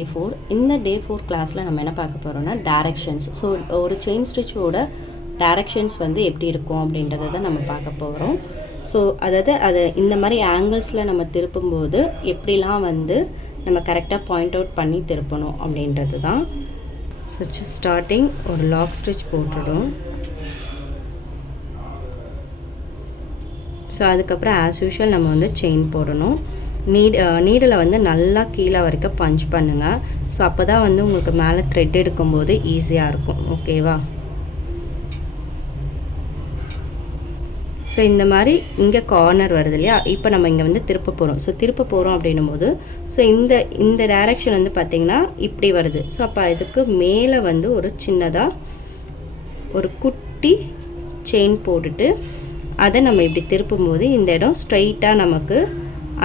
டே 4 இந்த டே 4 கிளாஸில் நம்ம என்ன பார்க்க போகிறோம்னா டைரக்ஷன்ஸ். ஸோ ஒரு செயின் ஸ்டிச்சோட டைரக்ஷன்ஸ் வந்து எப்படி இருக்கும் அப்படின்றத தான் நம்ம பார்க்க போகிறோம். ஸோ அதாவது அதை இந்த மாதிரி ஆங்கிள்ஸில் நம்ம திருப்பும்போது எப்படிலாம் வந்து நம்ம கரெக்டாக பாயிண்ட் அவுட் பண்ணி திருப்பணும் அப்படின்றது தான். ஸோ ஸ்டார்டிங் ஒரு லாக் ஸ்டிச் போட்டுடும். ஸோ அதுக்கப்புறம் ஆஸ் யூஷுவல் நம்ம வந்து செயின் போடணும். நீடில் வந்து நல்லா கீழே வரைக்கும் பஞ்ச் பண்ணுங்கள். ஸோ அப்போ தான் வந்து உங்களுக்கு மேலே த்ரெட் எடுக்கும்போது ஈஸியாக இருக்கும். ஓகேவா? ஸோ இந்த மாதிரி இங்கே கார்னர் வருது இல்லையா? இப்போ நம்ம இங்கே வந்து திருப்ப போகிறோம். ஸோ திருப்ப போகிறோம் அப்படின்னும் போது ஸோ இந்த டைரக்ஷன் வந்து பார்த்திங்கன்னா இப்படி வருது. ஸோ அப்போ இதுக்கு மேலே வந்து ஒரு சின்னதாக ஒரு குட்டி செயின் போட்டுட்டு அதை நம்ம இப்படி திருப்பும்போது இந்த இடம் ஸ்ட்ரைட்டாக நமக்கு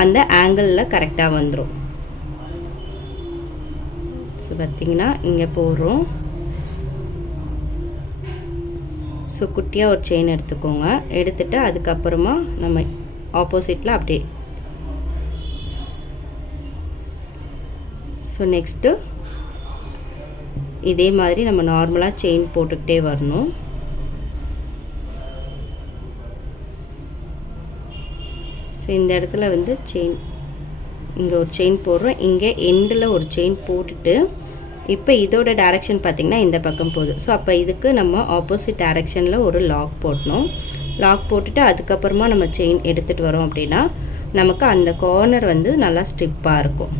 அந்த ஆங்கிளில் கரெக்டாக வந்துடும். ஸோ பார்த்திங்கன்னா இங்கே போடுறோம். ஸோ குட்டியாக ஒரு செயின் எடுத்துக்கோங்க. எடுத்துகிட்டு அதுக்கப்புறமா நம்ம ஆப்போசிட்டில் அப்படியே. ஸோ நெக்ஸ்ட்டு இதே மாதிரி நம்ம நார்மலாக செயின் போட்டுக்கிட்டே வரணும். ஸோ இந்த இடத்துல வந்து செயின் இங்கே ஒரு செயின் போடுறோம். இங்கே எண்டில் ஒரு செயின் போட்டுட்டு இப்போ இதோட டைரக்ஷன் பார்த்திங்கன்னா இந்த பக்கம் போகுது. ஸோ அப்போ இதுக்கு நம்ம ஆப்போசிட் டைரக்ஷனில் ஒரு லாக் போடணும். லாக் போட்டுட்டு அதுக்கப்புறமா நம்ம செயின் எடுத்துகிட்டு வரோம் அப்படின்னா நமக்கு அந்த கார்னர் வந்து நல்லா ஸ்டிப்பாக இருக்கும்.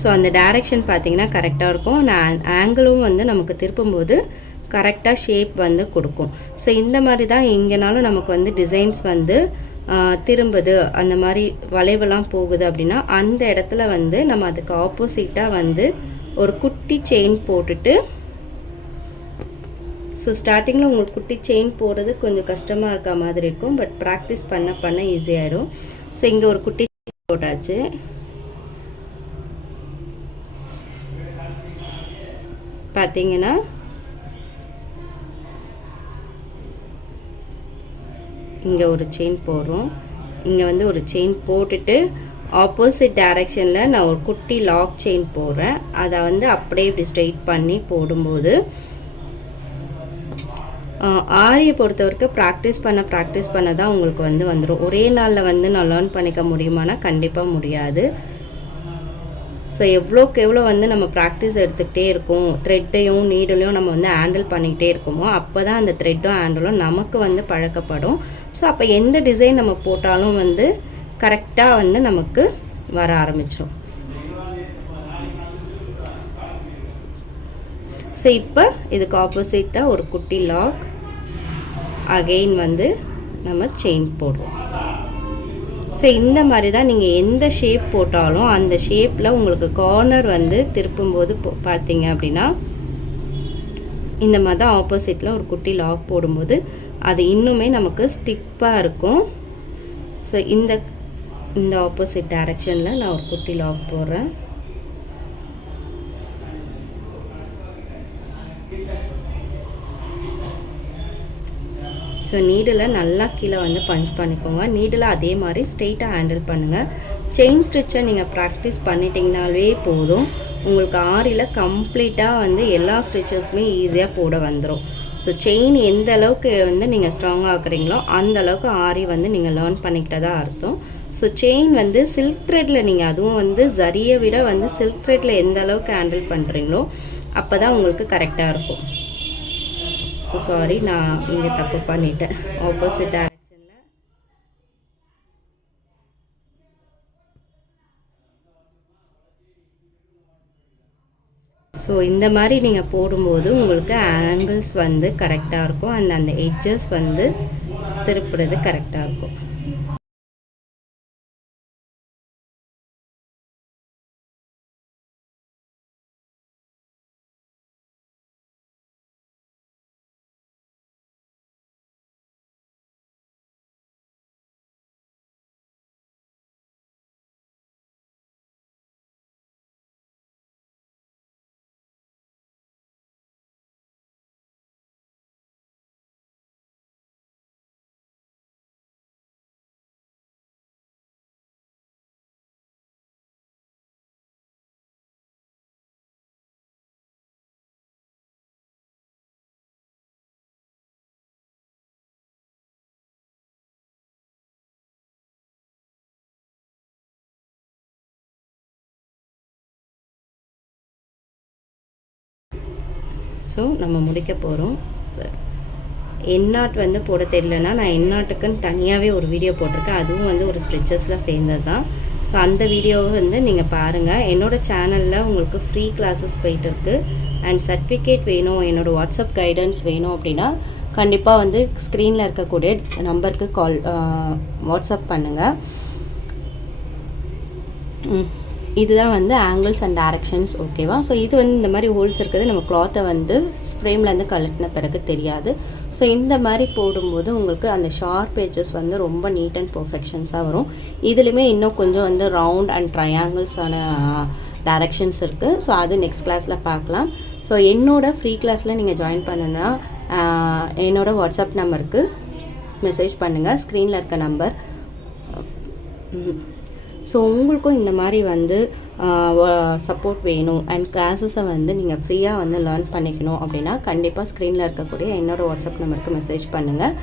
ஸோ அந்த டைரக்ஷன் பார்த்திங்கன்னா கரெக்டாக இருக்கும். ஆங்கிளும் வந்து நமக்கு திருப்பும்போது கரெக்டாக ஷேப் வந்து கொடுக்கும். ஸோ இந்த மாதிரி தான் எங்கேனாலும் நமக்கு வந்து டிசைன்ஸ் வந்து திரும்புது, அந்த மாதிரி வளைவெல்லாம் போகுது அப்படின்னா அந்த இடத்துல வந்து நம்ம அதுக்கு ஆப்போசிட்டாக வந்து ஒரு குட்டி செயின் போட்டுட்டு. ஸோ ஸ்டார்டிங்கில் உங்களுக்கு குட்டி செயின் போடுறது கொஞ்சம் கஷ்டமாக இருக்க மாதிரி இருக்கும். பட் ப்ராக்டிஸ் பண்ண பண்ண ஈஸியாகிடும். ஸோ இங்கே ஒரு குட்டி போட்டாச்சு. பார்த்தீங்கன்னா இங்கே ஒரு செயின் போடுறோம். இங்கே வந்து ஒரு செயின் போட்டுட்டு ஆப்போசிட் டைரக்ஷனில் நான் ஒரு குட்டி லாக் செயின் போடுறேன். அதை வந்து அப்படியே இப்படி ஸ்ட்ரெயிட் பண்ணி போடும்போது ஆரியை பொறுத்த வரைக்கும் ப்ராக்டிஸ் பண்ண தான் உங்களுக்கு வந்து வந்துடும். ஒரே நாளில் வந்து நான் லேர்ன் பண்ணிக்க முடியுமானா கண்டிப்பாக முடியாது. ஸோ எவ்வளோக்கு எவ்வளோ வந்து நம்ம ப்ராக்டிஸ் எடுத்துக்கிட்டே இருக்கோம், த்ரெட்டையும் நீடலையும் நம்ம வந்து ஹேண்டில் பண்ணிக்கிட்டே இருக்கோமோ அப்போ தான் அந்த த்ரெட்டும் ஹேண்டிலும் நமக்கு வந்து பழக்கப்படும். ஸோ அப்போ எந்த டிசைன் நம்ம போட்டாலும் வந்து கரெக்டாக வந்து நமக்கு வர ஆரம்பிச்சிடும். ஸோ இப்போ இதுக்கு ஆப்போசிட்டாக ஒரு குட்டி லாக், அகெயின் வந்து நம்ம செயின் போடுறோம். ஸோ இந்த மாதிரி தான் நீங்கள் எந்த ஷேப் போட்டாலும் அந்த ஷேப்பில் உங்களுக்கு கார்னர் வந்து திருப்பும்போது பார்த்தீங்க அப்படின்னா இந்த மாதிரி தான் ஆப்போசிட்டில் ஒரு குட்டி லாக் போடும்போது அது இன்னுமே நமக்கு ஸ்டிப்பாக இருக்கும். ஸோ இந்த ஆப்போசிட் டைரக்ஷனில் நான் ஒரு குட்டி லாக் போடுறேன். ஸோ நீடில் நல்லா கீழே வந்து பஞ்ச் பண்ணிக்கோங்க. நீடில் அதே மாதிரி ஸ்ட்ரெயிட்டாக ஹேண்டில் பண்ணுங்கள். செயின் ஸ்டிச்சை நீங்கள் ப்ராக்டிஸ் பண்ணிட்டீங்கனாலே போதும், உங்களுக்கு ஆரியில் கம்ப்ளீட்டாக வந்து எல்லா ஸ்டிச்சஸுமே ஈஸியாக போட வந்துடும். ஸோ செயின் எந்த அளவுக்கு வந்து நீங்கள் ஸ்ட்ராங்காக ஆக்குறீங்களோ அந்த அளவுக்கு ஆரி வந்து நீங்கள் லேர்ன் பண்ணிக்கிட்டதா அர்த்தம். ஸோ செயின் வந்து சில்க் த்ரெட்டில் நீங்கள் அதுவும் வந்து ஜரியை விட வந்து சில்க் த்ரெட்டில் எந்த அளவுக்கு ஹேண்டில் பண்ணுறீங்களோ அப்போ தான் உங்களுக்கு கரெக்டாக இருக்கும். ஸோ சாரி, நான் இங்கே தப்பு பண்ணிட்டேன். ஆப்போசிட் டைரக்ஷனில். ஸோ இந்த மாதிரி நீங்கள் போடும்போது உங்களுக்கு ஆங்கிள்ஸ் வந்து கரெக்டாக இருக்கும். அந்த எட்ஜஸ் வந்து திருப்புறது கரெக்டாக இருக்கும். ஸோ நம்ம முடிக்க போகிறோம். எண்ணாட் வந்து போட தெரியலனா நான் எண்ணாட்டுக்குன்னு தனியாகவே ஒரு வீடியோ போட்டிருக்கேன். அதுவும் வந்து ஒரு ஸ்டிச்சஸில் சேர்ந்தது தான். ஸோ அந்த வீடியோவை வந்து நீங்கள் பாருங்கள். என்னோடய சேனலில் உங்களுக்கு ஃப்ரீ கிளாஸஸ் போயிட்டுருக்கு. அண்ட் சர்டிஃபிகேட் வேணும், என்னோடய வாட்ஸ்அப் கைடன்ஸ் வேணும் அப்படின்னா கண்டிப்பாக வந்து ஸ்க்ரீனில் இருக்கக்கூடிய நம்பருக்கு வாட்ஸ்அப் பண்ணுங்கள். இதுதான் வந்து ஆங்கிள்ஸ் அண்ட் டைரக்ஷன்ஸ். ஓகேவா? ஸோ இது வந்து இந்த மாதிரி ஹோல்ஸ் இருக்குது. நம்ம கிளாத்தை வந்து ஃப்ரேம்லேருந்து கலட்டின பிறகு தெரியாது. ஸோ இந்த மாதிரி போடும்போது உங்களுக்கு அந்த ஷார்ப் எட்ஜஸ் வந்து ரொம்ப நீட் அண்ட் பர்ஃபெக்ஷன்ஸாக வரும். இதுலேயுமே இன்னும் கொஞ்சம் வந்து ரவுண்ட் அண்ட் ட்ரையாங்கிள்ஸான டைரக்ஷன்ஸ் இருக்குது. ஸோ அது நெக்ஸ்ட் கிளாஸில் பார்க்கலாம். ஸோ என்னோடய ஃப்ரீ கிளாஸில் நீங்கள் ஜாயின் பண்ணுன்னா என்னோடய வாட்ஸ்அப் நம்பருக்கு மெசேஜ் பண்ணுங்கள். ஸ்க்ரீனில் இருக்க நம்பர். ஸோ உங்களுக்கும் இந்த மாதிரி வந்து சப்போர்ட் வேணும் அண்ட் கிளாஸஸை வந்து நீங்கள் ஃப்ரீயாக வந்து லேர்ன் பண்ணிக்கணும் அப்படின்னா கண்டிப்பாக ஸ்க்ரீனில் இருக்கக்கூடிய என்னோடய வாட்ஸ்அப் நம்பருக்கு மெசேஜ் பண்ணுங்கள்.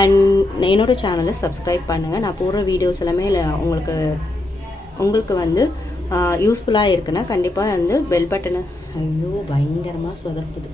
அண்ட் என்னோடய சேனலை சப்ஸ்கிரைப் பண்ணுங்கள். நான் போடுற வீடியோஸ் எல்லாமே உங்களுக்கு வந்து யூஸ்ஃபுல்லாக இருக்குன்னா கண்டிப்பாக வந்து பெல் பட்டனை பயங்கரமாக சொதப்புது.